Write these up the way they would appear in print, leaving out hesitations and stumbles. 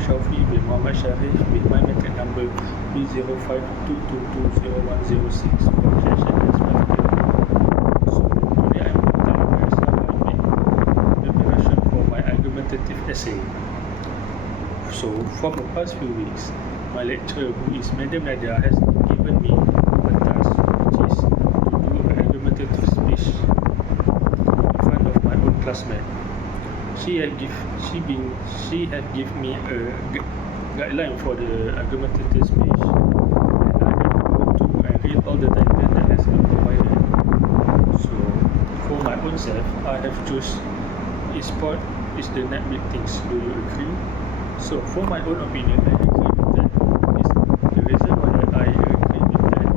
Shaufi bin Muhammad Sharif with my metric number B0522201006 for session as well. So today I'm guys how I made preparation for my argumentative essay. So for the past few weeks, my lecturer, who is Madam Nadia, has given me a task, which is to do an argumentative speech in front of my own classmate. She had give me a guideline for the argumentative speech, and I have to go to and read all the titles that has been provided. So for my own self, I have choose e-sport is the net big things. Do you agree? So for my own opinion, I agree with that. The reason why I agree with that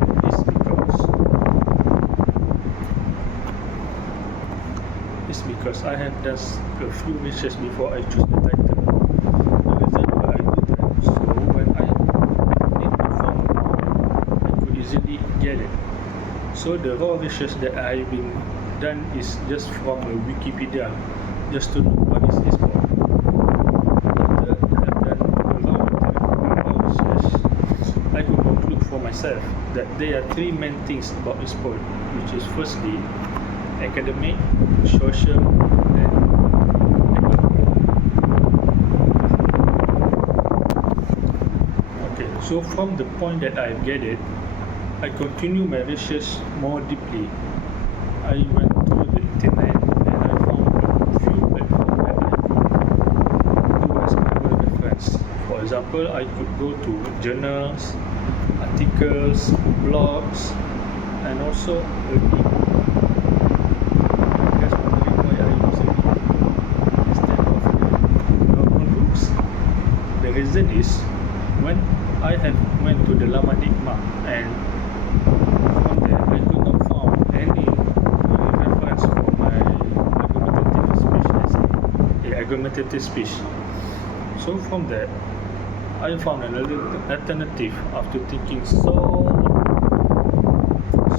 is because I have done a few research before I choose the title. The reason why I do that, so when I need to find out, I could easily get it. So the raw research that I've been done is just from a Wikipedia, just to know what is e-sport. After I've done a raw research, I could conclude for myself that there are three main things about e-sport, which is firstly academic, social, and economic. Okay, so from the point that I've gathered, I continue my research more deeply. I went through the internet and I found a few platforms that I could do as my own reference. For example, I could go to journals, articles, blogs, and also a ebook. The reason is when I have went to the Lama Nikmah, and from there I could not find any reference for my argumentative speech. So from there I found another alternative after thinking so long.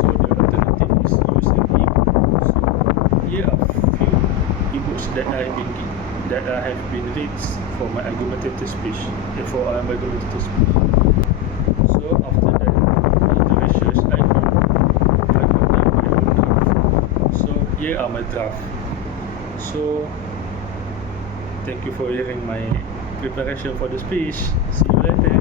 So the alternative is using ebooks. So here are few ebooks that I have been read for my argumentative speech. So after that, all the research I got down my own draft. So here are my draft. So thank you for hearing my preparation for the speech. See you later.